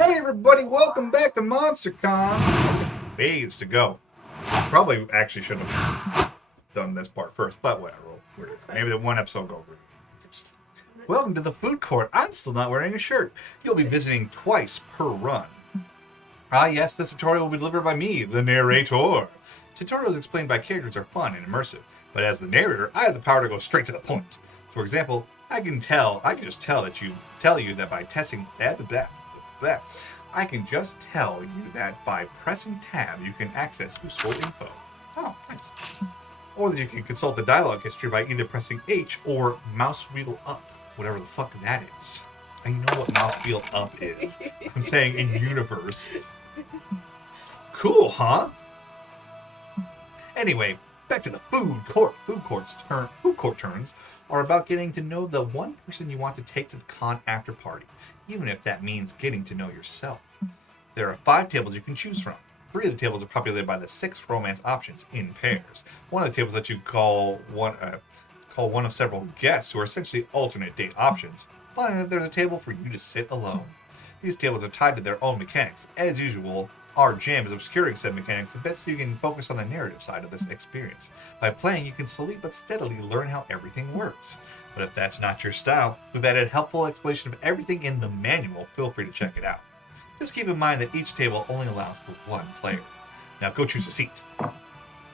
Hey everybody, welcome back to Monster Con. Days to go. Probably actually should have done this part first, but whatever. Maybe the one episode will go. Welcome to the food court. I'm still not wearing a shirt. You'll be visiting twice per run. Ah yes, this tutorial will be delivered by me, the narrator. Tutorials explained by characters are fun and immersive, but as the narrator, I have the power to go straight to the point. For example, I can just tell you that by testing I can just tell you that by pressing tab you can access useful info. Oh, nice. Or that you can consult the dialogue history by either pressing H or mouse wheel up, whatever the fuck that is. I know what mouse wheel up is. I'm saying in universe. Cool, huh? Anyway, back to the food court. Food court turns are about getting to know the one person you want to take to the con after party, even if that means getting to know yourself. There are 5 tables you can choose from. 3 of the tables are populated by the 6 romance options in pairs. One of the tables that you call one of several guests, who are essentially alternate date options. Finally, there's a table for you to sit alone. These tables are tied to their own mechanics. As usual, our jam is obscuring said mechanics a bit so you can focus on the narrative side of this experience. By playing, you can slowly but steadily learn how everything works. But if that's not your style, we've added a helpful explanation of everything in the manual. Feel free to check it out. Just keep in mind that each table only allows for 1 player. Now go choose a seat.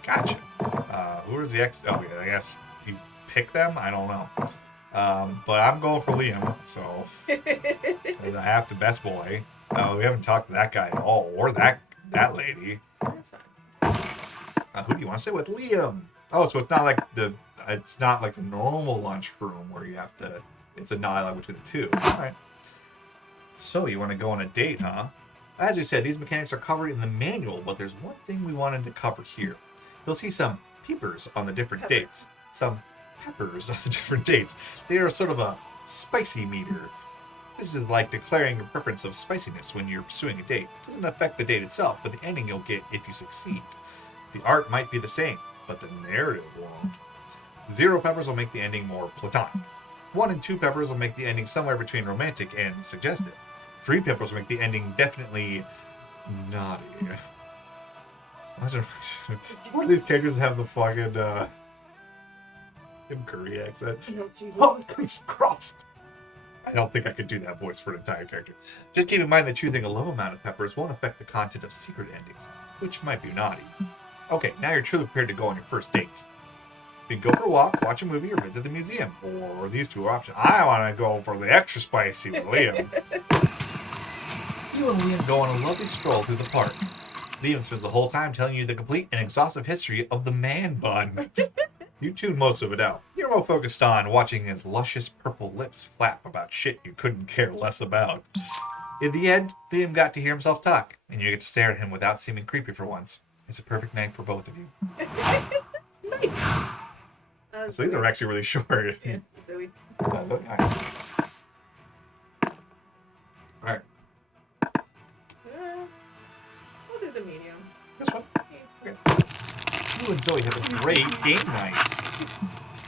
Gotcha. Who is the oh yeah, I guess you pick them? I don't know. But I'm going for Liam, so I have to best boy. We haven't talked to that guy at all, or that lady. Who do you want to sit with? Liam. Oh, so it's not like the normal lunchroom where you have to. It's a dialogue between the two. All right. So you want to go on a date, huh? As we said, these mechanics are covered in the manual, but there's one thing we wanted to cover here. You'll see some peepers on the different dates. Some peppers on the different dates. They are sort of a spicy meter. This is like declaring your preference of spiciness when you're pursuing a date. It doesn't affect the date itself, but the ending you'll get if you succeed. The art might be the same, but the narrative won't. 0 peppers will make the ending more platonic. 1 and 2 peppers will make the ending somewhere between romantic and suggestive. 3 peppers will make the ending definitely naughty. One of these characters have the fucking Tim Curry accent. Oh, it's crossed. I don't think I could do that voice for an entire character. Just keep in mind that choosing a low amount of peppers won't affect the content of secret endings, which might be naughty. Okay, now you're truly prepared to go on your first date. You can go for a walk, watch a movie, or visit the museum. Or these 2 options. I want to go for the extra spicy with Liam. You and Liam go on a lovely stroll through the park. Liam spends the whole time telling you the complete and exhaustive history of the man bun. You tune most of it out. You're more focused on watching his luscious purple lips flap about shit you couldn't care less about. In the end, Liam got to hear himself talk, and you get to stare at him without seeming creepy for once. It's a perfect night for both of you. Nice. So these are actually really short. Yeah, Zoe. Alright. We'll do the medium. This one. Yeah. Okay. You and Zoe have a great game night.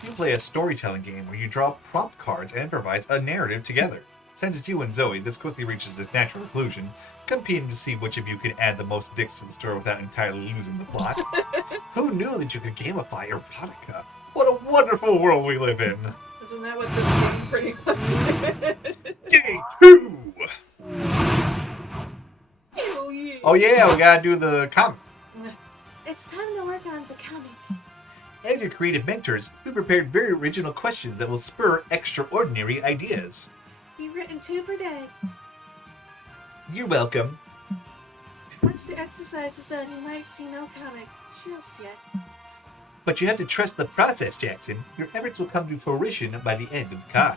You play a storytelling game where you draw prompt cards and improvise a narrative together. Since it's you and Zoe, this quickly reaches its natural conclusion, competing to see which of you can add the most dicks to the story without entirely losing the plot. Who knew that you could gamify erotica? What a wonderful world we live in! Isn't that what this game pretty much is? Day 2! Oh yeah. Oh yeah, we gotta do the comic. It's time to work on the comic. As your creative mentors, we prepared very original questions that will spur extraordinary ideas. Be written 2 per day. You're welcome. Once the exercise is done, you might see no comic just yet. But you have to trust the process, Jackson. Your efforts will come to fruition by the end of the con.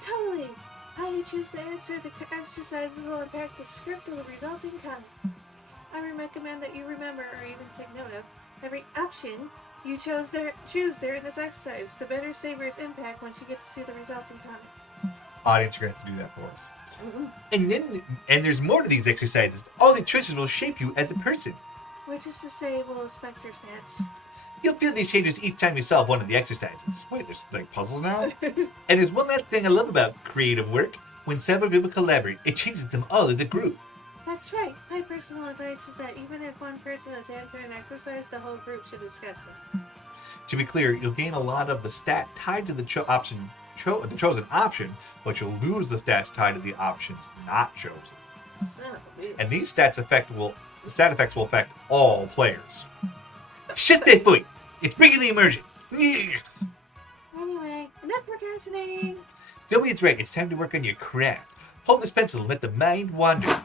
Totally. How you choose to answer the exercises will impact the script of the resulting comic. I would recommend that you remember or even take note of every option you choose during this exercise to better savor its impact once you get to see the resulting comic. Audience, you're going to have to do that for us. Mm-hmm. And there's more to these exercises. All the choices will shape you as a person. Which is to say, will affect your stats. You'll feel these changes each time you solve one of the exercises. Wait, there's like puzzles now? And there's one last thing I love about creative work. When several people collaborate, it changes them all as a group. That's right. My personal advice is that even if one person has answered an exercise, the whole group should discuss it. To be clear, you'll gain a lot of the stat tied to the the chosen option, but you'll lose the stats tied to the options not chosen. Son of a bitch. And these stat effects will affect all players. Shit that boy! It's regularly emergent. Anyway, enough procrastinating. Zoe is right. It's time to work on your craft. Hold this pencil and let the mind wander.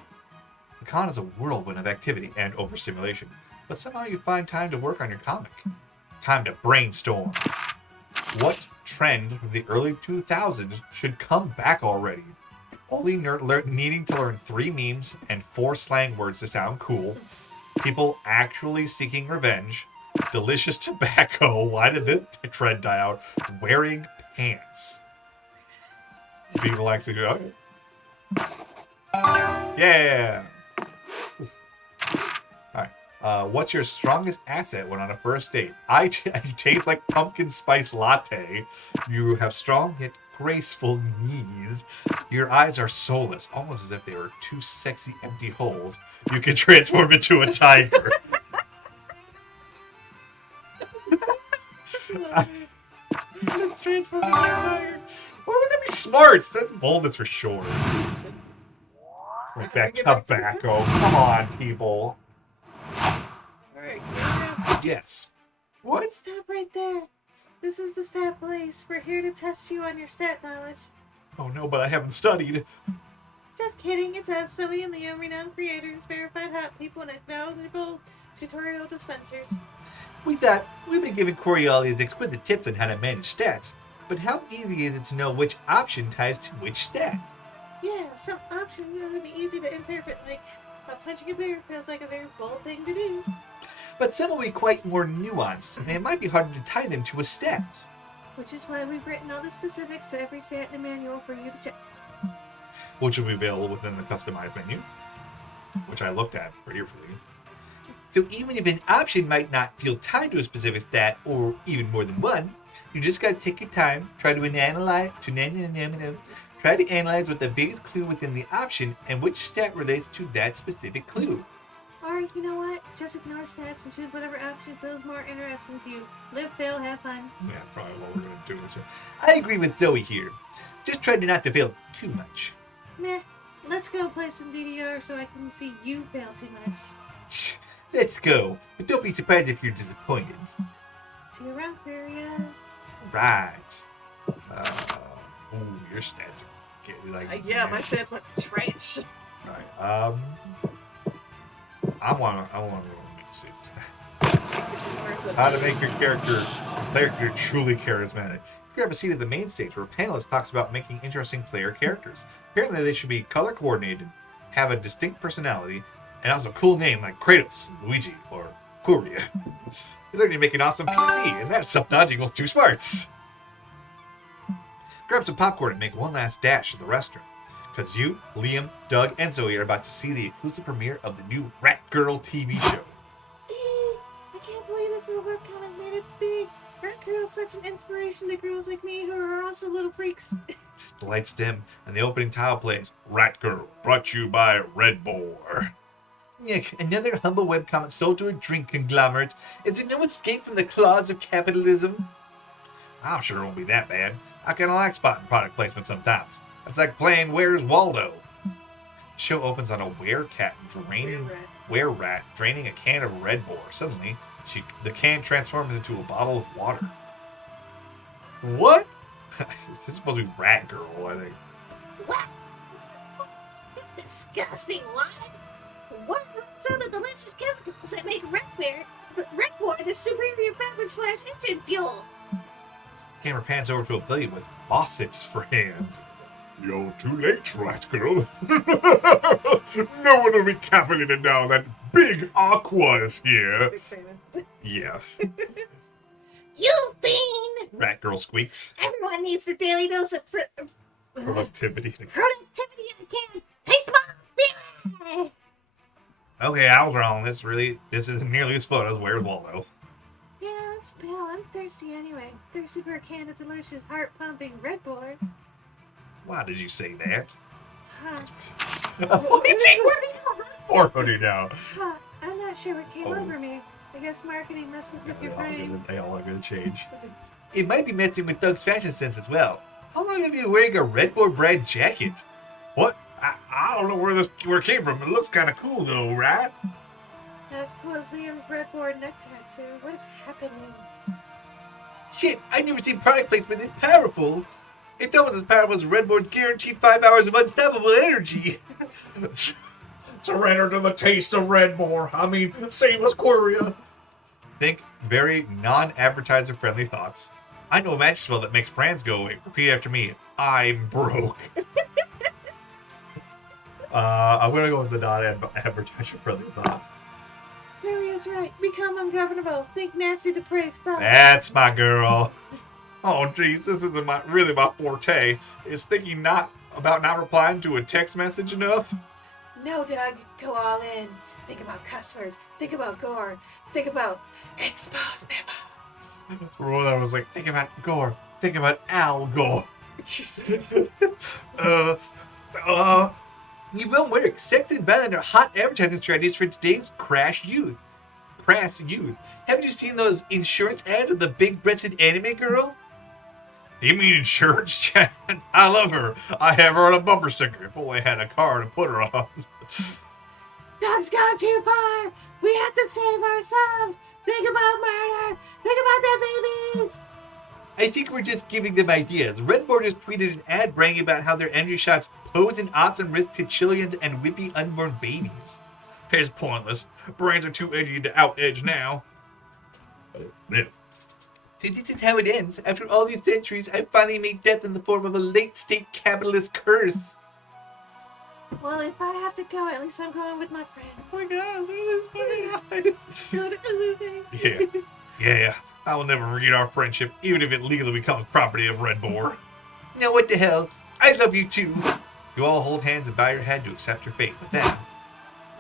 The con is a whirlwind of activity and overstimulation, but somehow you find time to work on your comic. Time to brainstorm. What trend from the early 2000s should come back already? Only needing to learn 3 memes and 4 slang words to sound cool. People actually seeking revenge. Delicious tobacco. Why did this trend die out? Wearing pants. People actually do it. Yeah. Alright. What's your strongest asset when on a first date? You taste like pumpkin spice latte. You have strong yet graceful knees. Your eyes are soulless, almost as if they were 2 sexy empty holes. You can transform into a tiger. Transform into a tiger. Why would that be smart? That's boldness for sure. Like that tobacco. Come on, people. Alright, Yes. What? stop right there. This is the stat place. We're here to test you on your stat knowledge. Oh no, but I haven't studied. Just kidding. It's us, Zoe and Liam, renowned creators, verified hot people, and acknowledgeable tutorial dispensers. We thought we've been giving Corey all these exquisite tips on how to manage stats, but how easy is it to know which option ties to which stat? Yeah, some options would be easy to interpret, like how punching a bear feels like a very bold thing to do. But some will be quite more nuanced, and it might be harder to tie them to a stat. Which is why we've written all the specifics to every stat in the manual for you to check. Which will be available within the customized menu, which I looked at briefly. So even if an option might not feel tied to a specific stat, or even more than one, you just gotta take your time, try to analyze what the biggest clue within the option and which stat relates to that specific clue. Or, you know what? Just ignore stats and choose whatever option feels more interesting to you. Live, fail, have fun. Yeah, that's probably what we're gonna do this year. I agree with Zoe here. Just try not to fail too much. Meh. Let's go play some DDR so I can see you fail too much. Let's go. But don't be surprised if you're disappointed. See you around, Queria. Right. Ooh, your stats are getting like... Yeah, my stats went to trash. Alright, I wanna see how to make your character truly charismatic. Grab a seat at the main stage where a panelist talks about making interesting player characters. Apparently they should be color coordinated, have a distinct personality, and also a cool name like Kratos, Luigi, or Kuria. You learn to make an awesome PC, and that self-dodging equals 2 smarts. Grab some popcorn and make one last dash to the restroom. Because you, Liam, Doug, and Zoe are about to see the exclusive premiere of the new Rat Girl TV show. I can't believe this little webcomic made it big. Rat Girl is such an inspiration to girls like me who are also little freaks. The lights dim, and the opening tile plays, Rat Girl, brought to you by Red Boar. Nick, another humble webcomic sold to a drink conglomerate. Is it no escape from the claws of capitalism? I'm sure it won't be that bad. I kind of like spotting product placement sometimes. It's like playing Where's Waldo. The show opens on a were-rat draining a can of Red Boar. Suddenly, the can transforms into a bottle of water. What? This is supposed to be Rat Girl, I think. What? Disgusting, what? What are some of the delicious chemicals that make Red Boar the superior beverage/engine fuel? Camera pans over to a billion with faucets for hands. You're too late, Rat Girl. No one will be caffeinated now that Big Aqua is here. Big Simon. Yeah. You fiend! Rat Girl squeaks. Everyone needs their daily dose of Productivity. productivity in the can. Taste my beer! Okay, I was wrong. This isn't nearly as fun as Where's Waldo. Yeah, it's pale. I'm thirsty anyway. Thirsty for a can of delicious, heart-pumping Red Boar. Why did you say that? Why is he wearing a Redboard hoodie now? I'm not sure what came over me. I guess marketing messes with your brain. They all are going to change. It might be messing with Doug's fashion sense as well. How long have you been wearing a Redboard brand jacket? What? I don't know where it came from. It looks kind of cool though, right? As cool as Liam's Redboard neck tattoo. What is happening? Shit, I've never seen product placement this powerful. It's almost as powerful as Redboard's guaranteed 5 hours of unstoppable energy. Surrender to the taste of Redmore. I mean, same as Queria. Think very non-advertiser friendly thoughts. I know a magic spell that makes brands go away. Repeat after me. I'm broke. I'm gonna go with the non-advertiser friendly thoughts. Queria's right. Become ungovernable. Think nasty, depraved thoughts. That's my girl. Oh, jeez, this isn't really my forte. Is thinking not replying to a text message enough? No, Doug. Go all in. Think about cuss words. Think about gore. Think about exposed nipples. For one, I was like, think about gore. Think about Al Gore. You will work. Sex and violent are hot advertising strategies for today's crass youth. Haven't you seen those insurance ads with the big-breasted anime girl? You mean insurance, Chad? I love her. I have her on a bumper sticker. If only I had a car to put her on. Doug's gone too far. We have to save ourselves. Think about murder. Think about dead babies. I think we're just giving them ideas. Redboard just tweeted an ad bragging about how their energy shots pose an awesome risk to children and whippy unborn babies. It's pointless. Brains are too edgy to out-edge now. So this is how it ends. After all these centuries, I finally made death in the form of a late-state capitalist curse. Well, if I have to go, at least I'm going with my friends. Oh my god, look at his funny eyes. Go to Uber's. Yeah. I will never forget our friendship, even if it legally becomes property of Redboard. Now what the hell? I love you too. You all hold hands and bow your head to accept your fate with them.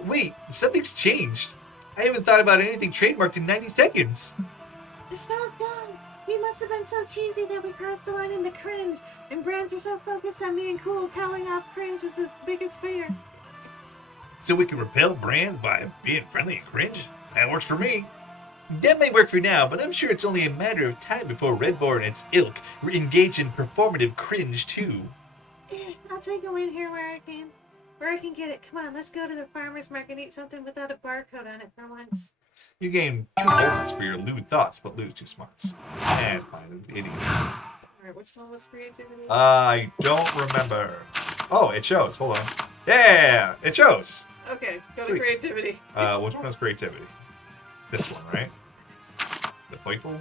Wait, something's changed. I haven't thought about anything trademarked in 90 seconds. The spell's gone. We must have been so cheesy that we crossed the line into cringe, and brands are so focused on being cool, calling off cringe is his biggest fear. So we can repel brands by being friendly and cringe? That works for me. That may work for now, but I'm sure it's only a matter of time before Redboard and its ilk engage in performative cringe too. I'll take a win here where I can get it. Come on, let's go to the farmer's market and eat something without a barcode on it for once. You gain 2 bonus for your lewd thoughts, but lose 2 smarts. And find an idiot. Alright, which one was creativity? I don't remember. Oh, it shows. Hold on. Yeah, it shows. Okay, go Sweet. to creativity. Which one is creativity? This one, right? The light bulb?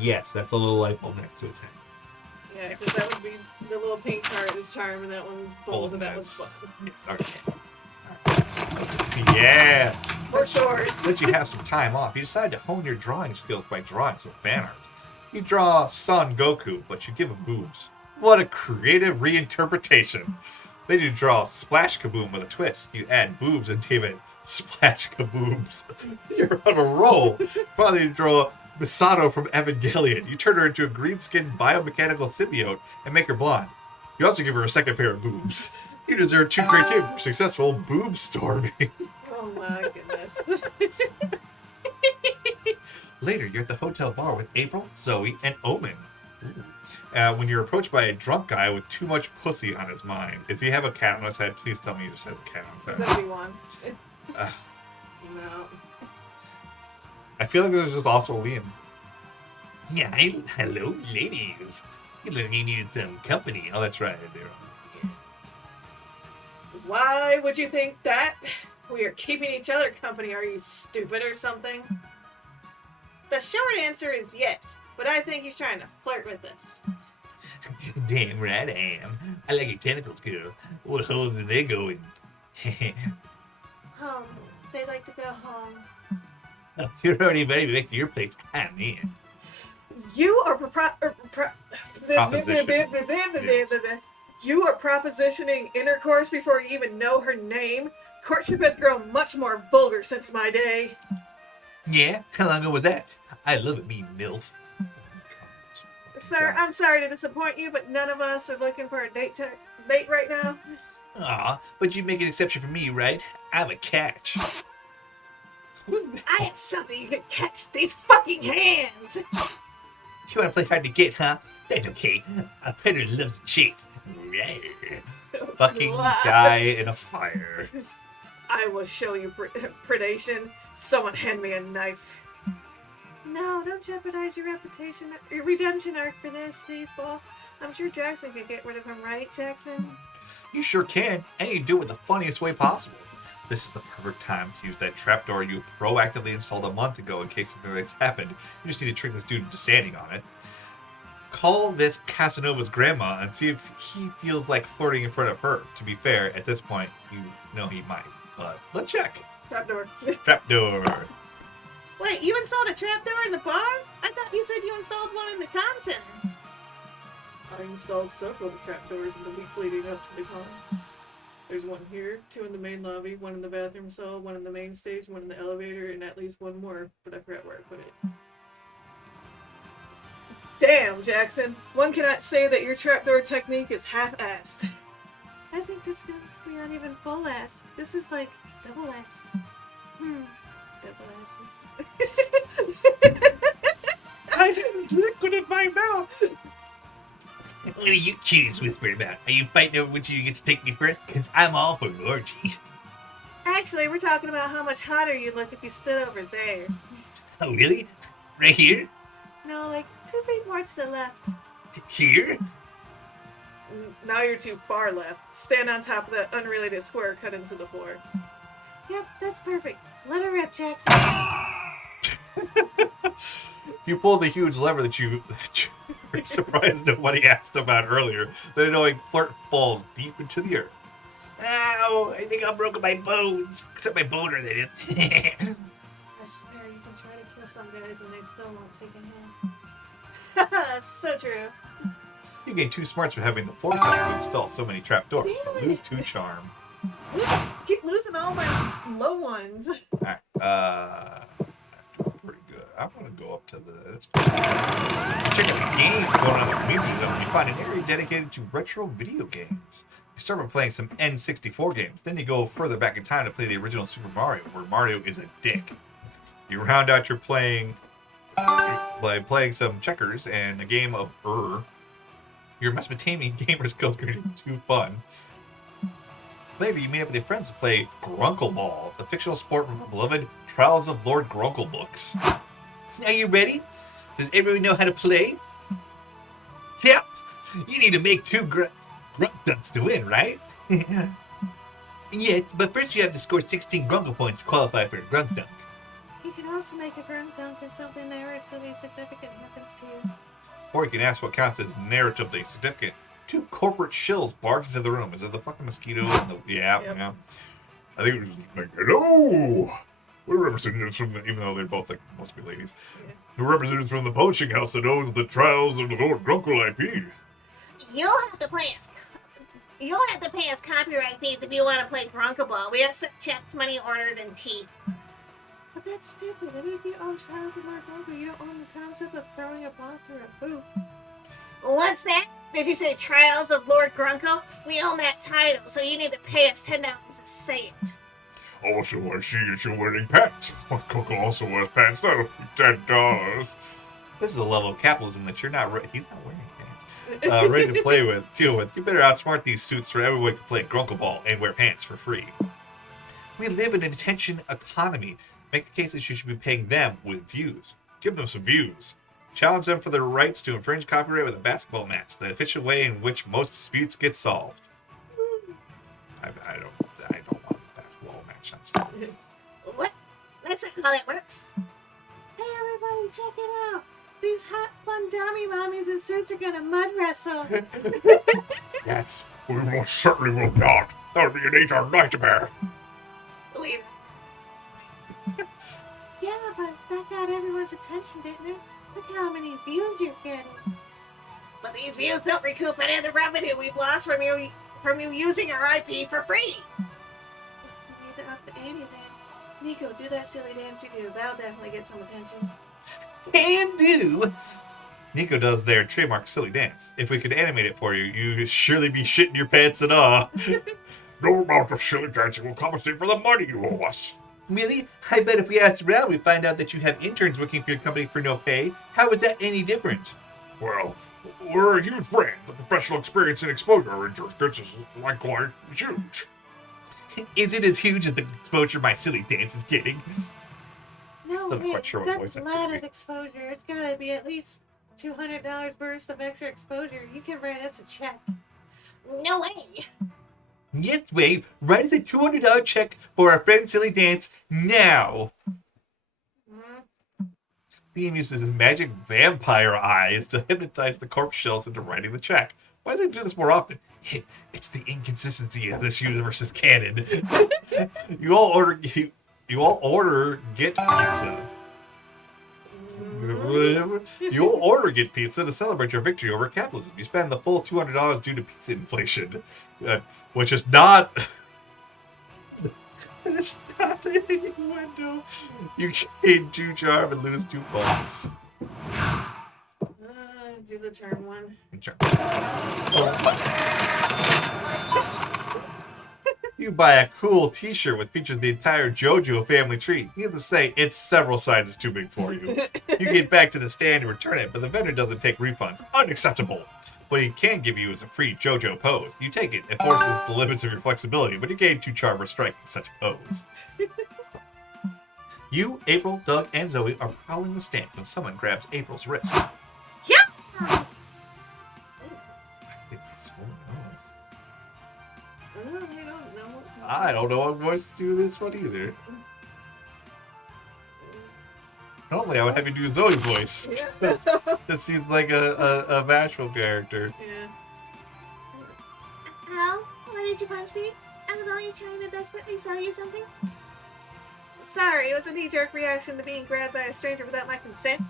Yes, that's a little light bulb next to its head. Yeah, because that would be the little pink card is charm, and that one's bold, and that one's fun. Yes, okay. Yeah! For shorts. Since you have some time off, you decide to hone your drawing skills by drawing some fan art. You draw Son Goku, but you give him boobs. What a creative reinterpretation! Then you draw Splash Kaboom with a twist. You add boobs and name it Splash Kaboobs. You're on a roll. Finally, you draw Misato from Evangelion. You turn her into a green-skinned biomechanical symbiote and make her blonde. You also give her a second pair of boobs. You deserve 2 creativity for successful boob storming. Oh my goodness. Later, you're at the hotel bar with April, Zoe, and Omen. When you're approached by a drunk guy with too much pussy on his mind. Does he have a cat on his head? Please tell me he just has a cat on his head. That'd be one. No. I feel like this is also Liam. Yeah, hello, ladies. You look like you needed some company. Oh, that's right. I do. Why would you think that? We are keeping each other company. Are you stupid or something? The short answer is yes, but I think he's trying to flirt with us. Damn right I am. I like your tentacles, girl. What holes do they go in? Home. They like to go home. Oh, you're already ready back to your place. I'm in. You are You are propositioning intercourse before you even know her name. Courtship has grown much more vulgar since my day. Yeah? How long ago was that? I love it, me MILF. Sir, I'm sorry to disappoint you, but none of us are looking for a date bait right now? Aw, but you make an exception for me, right? I'm a catch. Who's that? I have something you can catch. These fucking hands. You want to play hard to get, huh? That's okay. A predator loves to chase. Fucking Wow. die in a fire. I will show you predation. Someone hand me a knife. No, don't jeopardize your reputation, your redemption arc for this, Seasball. I'm sure Jackson could get rid of him, right, Jackson? You sure can, and you do it the funniest way possible. This is the perfect time to use that trapdoor you proactively installed a month ago in case something like this happened. You just need to trick this dude into standing on it. Call this Casanova's grandma and see if he feels like flirting in front of her. To be fair, at this point, you know he might. But let's check. Trapdoor. Trapdoor. Wait, you installed a trapdoor in the bar? I thought you said you installed one in the con center. I installed several trapdoors in the weeks leading up to the con. There's one here, 2 in the main lobby, 1 in the bathroom stall, 1 in the main stage, 1 in the elevator, and at least 1 more, but I forgot where I put it. Damn, Jackson. One cannot say that your trapdoor technique is half-assed. I think this goes beyond even full-assed. This is like double-assed. Double asses. I didn't liquid in my mouth. What are you curious whispering about? Are you fighting over which of you gets to take me first? Because I'm all for an orgy. Actually, we're talking about how much hotter you'd look if you stood over there. Oh, really? Right here? No, like 2 feet more to the left. Here? Now you're too far left. Stand on top of that unrelated square cut into the floor. Yep, that's perfect. Let her rip, Jackson. You pull the huge lever that you were surprised nobody asked about earlier. The annoying flirt falls deep into the earth. Ow! I think I'm broken my bones. Except my boner, that is. I swear you can try to kill some guys and they still won't take a hand. So true. You gain 2 smarts for having the foresight to install so many trapdoors, but lose 2 charm. Keep losing all my low ones. Alright, pretty good. I'm gonna go up to the... Check out the games going on in the community zone. You find an area dedicated to retro video games. You start by playing some N64 games, then you go further back in time to play the original Super Mario, where Mario is a dick. You round out your playing by playing some checkers and a game of Your Mesopotamian gamer skills are too fun. Later, you meet up with your friends to play Grunkle Ball, the fictional sport from the beloved Trials of Lord Grunkle books. Are you ready? Does everyone know how to play? Yeah. You need to make 2 grunt dunks to win, right? Yes, but first you have to score 16 Grunkle points to qualify for a grunt dunk. You can also make a grunt dunk if something narratively significant happens to you. Or you can ask what counts as narratively significant. 2 corporate shills barge into the room. Is it the fucking mosquito? And the, yeah, Yep. yeah. I think it was like, hello! We're representatives from the, even though they're both like, must be ladies. Yeah. We're representatives from the publishing house that owns the Trials of the Lord Grunkle IP. You'll have to pay us copyright fees if you want to play Grunkle Ball. We have some checks, money ordered, and teeth. But that's stupid. I mean, if you own Trials of Lord Grunkle, you don't own the concept of throwing a ball through a hoop. What's that? Did you say Trials of Lord Grunkle? We own that title, so you need to pay us $10 to say it. Also, I see that you're wearing pants. Grunkle also wears pants. That'll be $10. This is a level of capitalism that you're not ready. He's not wearing pants. Ready to play with, deal with. You better outsmart these suits so everyone can play Grunkle Ball and wear pants for free. We live in an attention economy. Make a case that you should be paying them with views. Give them some views. Challenge them for their rights to infringe copyright with a basketball match, the official way in which most disputes get solved. I don't want a basketball match. That's stupid. What? That's not how that works. Hey, everybody, check it out. These hot, fun dummy mommies in suits are gonna mud wrestle. Yes. We most certainly will not. That would be an HR nightmare. Believe it. Yeah, but that got everyone's attention, didn't it? Look how many views you're getting. But these views don't recoup any of the revenue we've lost from you using our IP for free. You need to up the ante then. Nico, do that silly dance you do. That'll definitely get some attention. Can do. Nico does their trademark silly dance. If we could animate it for you, you'd surely be shitting your pants and awe. No amount of silly dancing will compensate for the money you owe us. Really? I bet if we asked around, we find out that you have interns working for your company for no pay. How is that any different? Well, we're a huge brand. The professional experience and exposure in jurisdictions is likewise huge. Is it as huge as the exposure my silly dance is getting? No, Still man, quite sure what that's voice a I'm lot doing. of exposure. It's gotta be at least $200 burst of extra exposure. You can write us a check. No way. Yes, Wade. Write us a $200 check for our friend's silly dance now. Liam uses his magic vampire eyes to hypnotize the corpse shells into writing the check. Why does he do this more often? It's the inconsistency of this universe's canon. You all order get pizza. You all order get pizza to celebrate your victory over capitalism. You spend the full $200 due to pizza inflation, which is not. It's not an innuendo. You gain 2 charm and lose 2 fun. Do the charm one. You buy a cool t-shirt which features the entire JoJo family tree. Needless to say, it's several sizes too big for you. You get back to the stand and return it, but the vendor doesn't take refunds. Unacceptable. What he can give you is a free JoJo pose. You take it. It forces the limits of your flexibility, but you gain 2 charm for striking such a pose. You, April, Doug, and Zoe are prowling the stand when someone grabs April's wrist. Yep. I don't know what voice to do this one either. Normally I would have you do Zoe's voice. Yeah. This seems like a bashful character. Yeah. Al, why did you punch me? I was only trying to desperately sell you something. Sorry, it was a knee-jerk reaction to being grabbed by a stranger without my consent.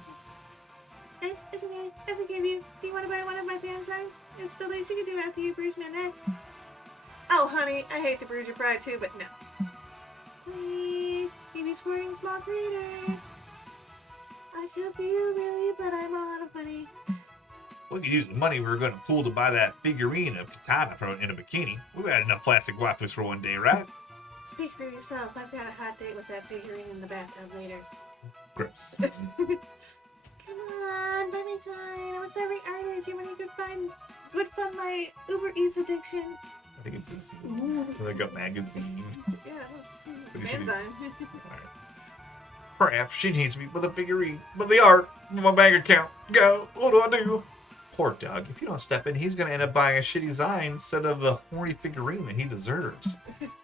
It's okay. I forgive you. Do you want to buy one of my fan signs? It's the least you can do after you bruise my neck. Oh, honey, I hate to bruise your pride too, but no. Please, give me supporting small creators. I feel for you, really, but I'm all out of money. We could use the money we were going to pool to buy that figurine of Katana from in a bikini. We've had enough plastic waifus for one day, right? Speak for yourself. I've got a hot date with that figurine in the bathtub later. Gross. Come on, buy my sign. I'm a starving artist. Your money would fund my Uber Eats addiction. I think it's a scene. Like a magazine. Yeah. What did she do? Bandai. Alright. Perhaps she needs me with a figurine, but the art, my bank account. Go, what do I do? Poor Doug. If you don't step in, he's going to end up buying a shitty Zine instead of the horny figurine that he deserves.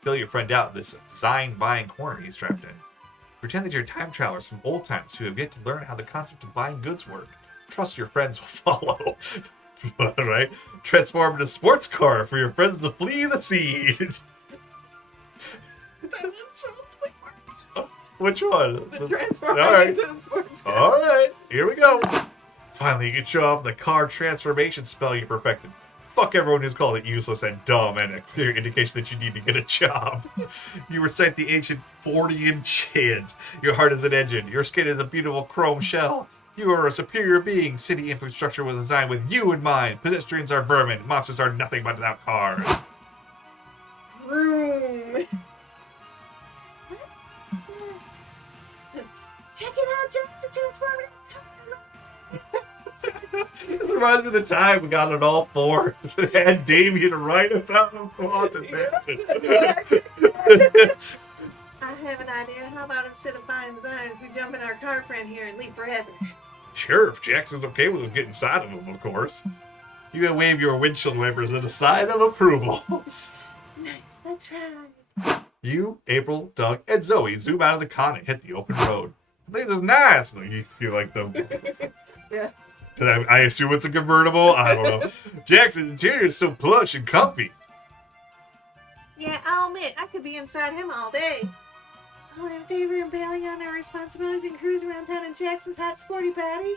Fill your friend out this Zine buying corner he's trapped in. Pretend that you're time travelers from old times who have yet to learn how the concept of buying goods work. Trust your friends will follow. Right? Transform into a sports car for your friends to flee the scene. That sounds like which one? The transformer Alright. into the sports car. Alright, here we go. Finally, you can show off the car transformation spell you perfected. Fuck everyone who's called it useless and dumb and a clear indication that you need to get a job. You recite the ancient Fortean chant. Your heart is an engine. Your skin is a beautiful chrome shell. You are a superior being. City infrastructure was designed with you in mind. Pedestrians are vermin. Monsters are nothing but without cars. Room. Check it out, Jack's a transformer. This reminds me of the time we got on all fours and had Damien write us out of Haunted Mansion. I have an idea. How about instead of buying designs, we jump in our car friend here and leave forever? Sure, if Jackson's okay with us getting inside of him, of course. You can wave your windshield wipers as a sign of approval. Nice, that's right. You, April, Doug, and Zoe zoom out of the con and hit the open road. This is nice. Like, you feel like them. Yeah. And I assume it's a convertible. I don't know. Jackson's interior is so plush and comfy. Yeah, I'll admit, I could be inside him all day. All in favor of bailing on our responsibilities and cruise around town in Jackson's hot sporty patty?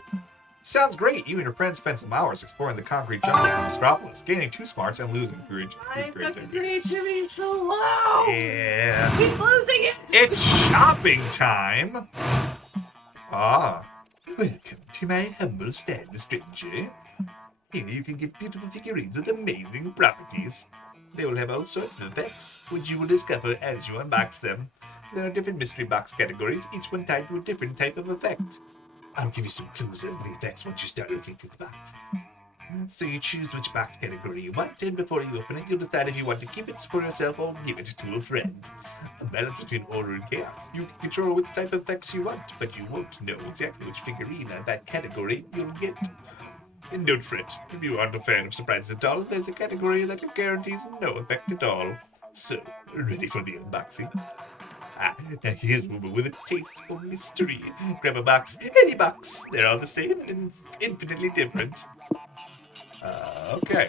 Sounds great. You and your friends spent some hours exploring the concrete jungles of Mestropolis, gaining 2 smarts and losing My fucking creativity. creativity is so low. Yeah. Keep losing it. It's shopping time. Ah. Welcome to my humble stand, stranger. Here you can get beautiful figurines with amazing properties. They will have all sorts of effects, which you will discover as you unbox them. There are different mystery box categories, each one tied to a different type of effect. I'll give you some clues as to the effects once you start looking through the boxes. So you choose which box category you want, and before you open it, you'll decide if you want to keep it for yourself or give it to a friend. A balance between order and chaos. You can control which type of effects you want, but you won't know exactly which figurine in that category you'll get. And don't fret, if you aren't a fan of surprises at all, there's a category that guarantees no effect at all. So, ready for the unboxing? Now here's one with a taste for mystery. Grab a box, any box. They're all the same and infinitely different. Okay.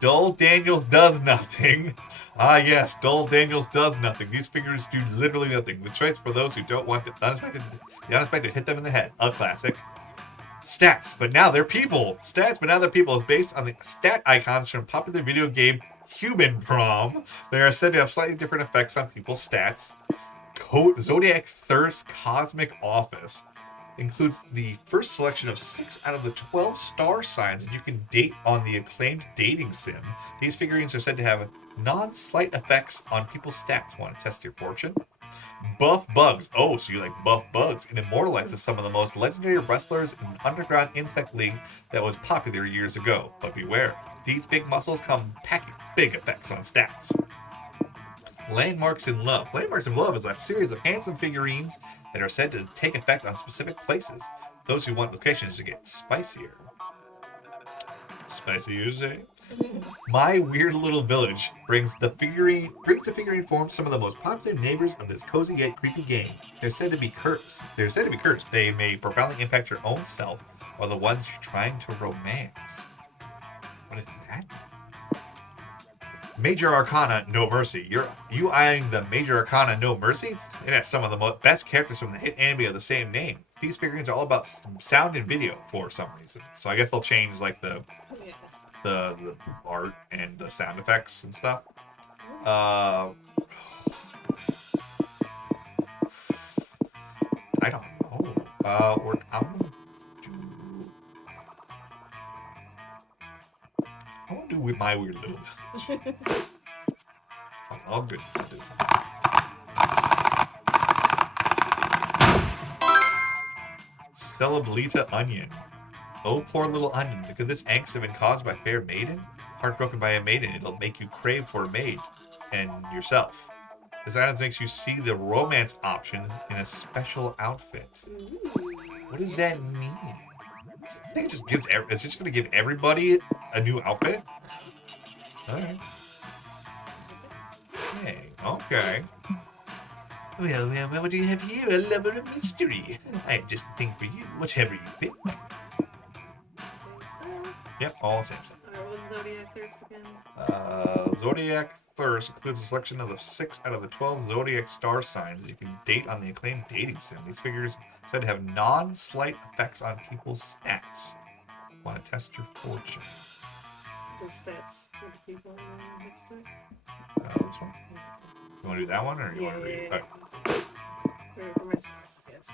Dull Daniels does nothing. Ah, yes, Dull Daniels does nothing. These figures do literally nothing. The choice for those who don't want the unexpected hit them in the head. A classic. Stats, but now they're people. Stats, but now they're people is based on the stat icons from popular video game Human Prom. They are said to have slightly different effects on people's stats. Zodiac Thirst Cosmic Office includes the first selection of 6 out of the 12 star signs that you can date on the acclaimed dating sim. These figurines are said to have non-slight effects on people's stats. Want to test your fortune? Buff Bugs. Oh, so you like Buff Bugs. It immortalizes some of the most legendary wrestlers in an underground insect league that was popular years ago. But beware, these big muscles come packing big effects on stats. Landmarks in Love. Landmarks in Love is a series of handsome figurines that are said to take effect on specific places. Those who want locations to get spicier. Spicier, say? My Weird Little Village brings the figurine form some of the most popular neighbors of this cozy yet creepy game. They're said to be cursed. They may profoundly impact your own self or the ones you're trying to romance. What is that? Major Arcana No Mercy. You eyeing the Major Arcana No Mercy? It has some of the best characters from the hit anime of the same name. These figurines are all about sound and video for some reason. So I guess they'll change like the art and the sound effects and stuff. I don't know. I'm gonna do with My Weird Little Village. All good. Celeblita Onion. Oh, poor little onion. Could this angst have been caused by fair maiden? Heartbroken by a maiden, it'll make you crave for a maid and yourself. This item makes you see the romance options in a special outfit. What does that mean? I think it just gives. It's just going to give everybody a new outfit. All right. Hey. Okay. Well, what do you have here? A lover of mystery. I have just a thing for you. Whatever you pick. Yep, all same stuff. Zodiac Thirst again. Zodiac Thirst includes a selection of the 6 out of the 12 Zodiac star signs that you can date on the acclaimed dating sim. These figures said to have non-slight effects on people's stats. Want to test your fortune? The stats for the people next to it. This one? You want to do that one, or you want to read it? Yeah. Right. For myself. Yes.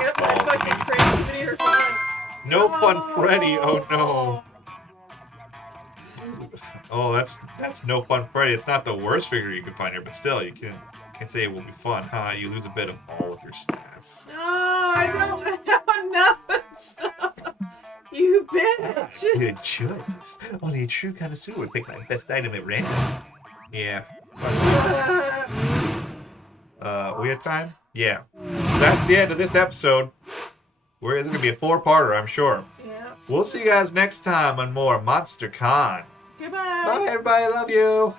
Yep, that fucking creativity or fun. No Fun Freddy. Oh no. Oh, that's No Fun Freddy. It's not the worst figure you can find here, but still, you can't say it will be fun, huh? You lose a bit of all of your stats. No, I don't have enough stuff. You bitch. Good choice. Only a true connoisseur would pick my best item at random. Yeah. We have time? Yeah. That's the end of this episode. It's going to be a 4-parter, I'm sure. Yeah. We'll see you guys next time on more Monster Con. Goodbye. Bye, everybody. Love you.